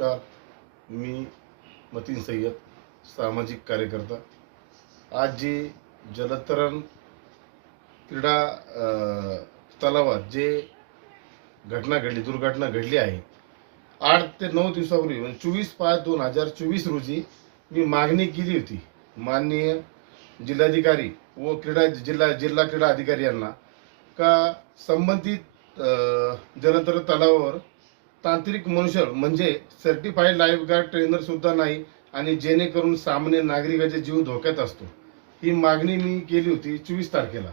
नमस्कार, मी मतीन सय्यद, सामाजिक कार्यकर्ता। आज जी जलतरण क्रीडा तलावात जे दुर्घटना घडली आहे, 8 ते 9 दिवसापूर्वी म्हणजे 24/5/2024 रोजी मी मागणी केली होती माननीय जिल्हाधिकारी व जिल्हा क्रीडा अधिकारी यांना का संबंधित जलतरण तलावावर तांत्रिक मनुष्य म्हणजे सर्टिफाईड लाईफगार्ड ट्रेनर सुद्धा नाही आणि जेणेकरून सामान्य नागरिकाचे जीव धोक्यात असतो, ही मागणी मी केली होती 24 तारखेला।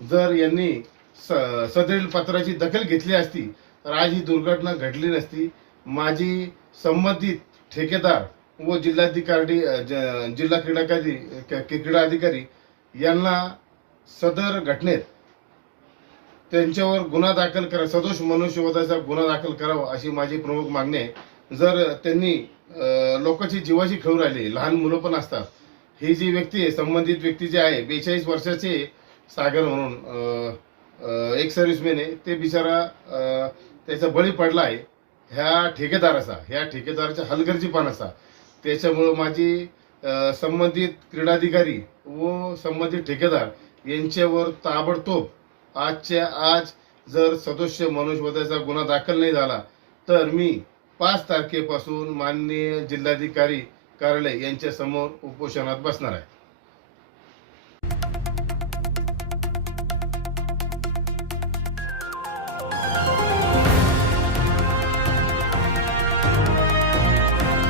जर यांनी सदरील पत्राची दखल घेतली असती तर आज ही दुर्घटना घडली नसती। माझी संबंधित ठेकेदार व जिल्हा क्रीडा अधिकारी यांना सदर घटनेत त्यांच्यावर गुन्हा दाखल करा, सदोष मनुष्यवधाचा गुन्हा दाखल करावा अशी माझी प्रमुख मागणी आहे। जर त्यांनी लोकांची जीवाशी खेळू राहिली, लहान मुलं पण असतात, ही जी व्यक्ती आहे, संबंधित व्यक्ती जे आहे 42 वर्षाचे सागर म्हणून एक सर्व्हिसमॅन आहे, ते बिचारा त्याचा बळी पडला आहे ह्या ठेकेदाराच्या हलगर्जीपणाचा। त्याच्यामुळे माझी संबंधित क्रीडाधिकारी व संबंधित ठेकेदार यांच्यावर ताबडतोब आजच्या आज जर सदोष मनुष्यवधाचा गुन्हा दाखल नाही झाला तर मी 5 तारखेपासून माननीय जिल्हाधिकारी कार्यालय यांच्या समोर उपोषणात बसणार आहे।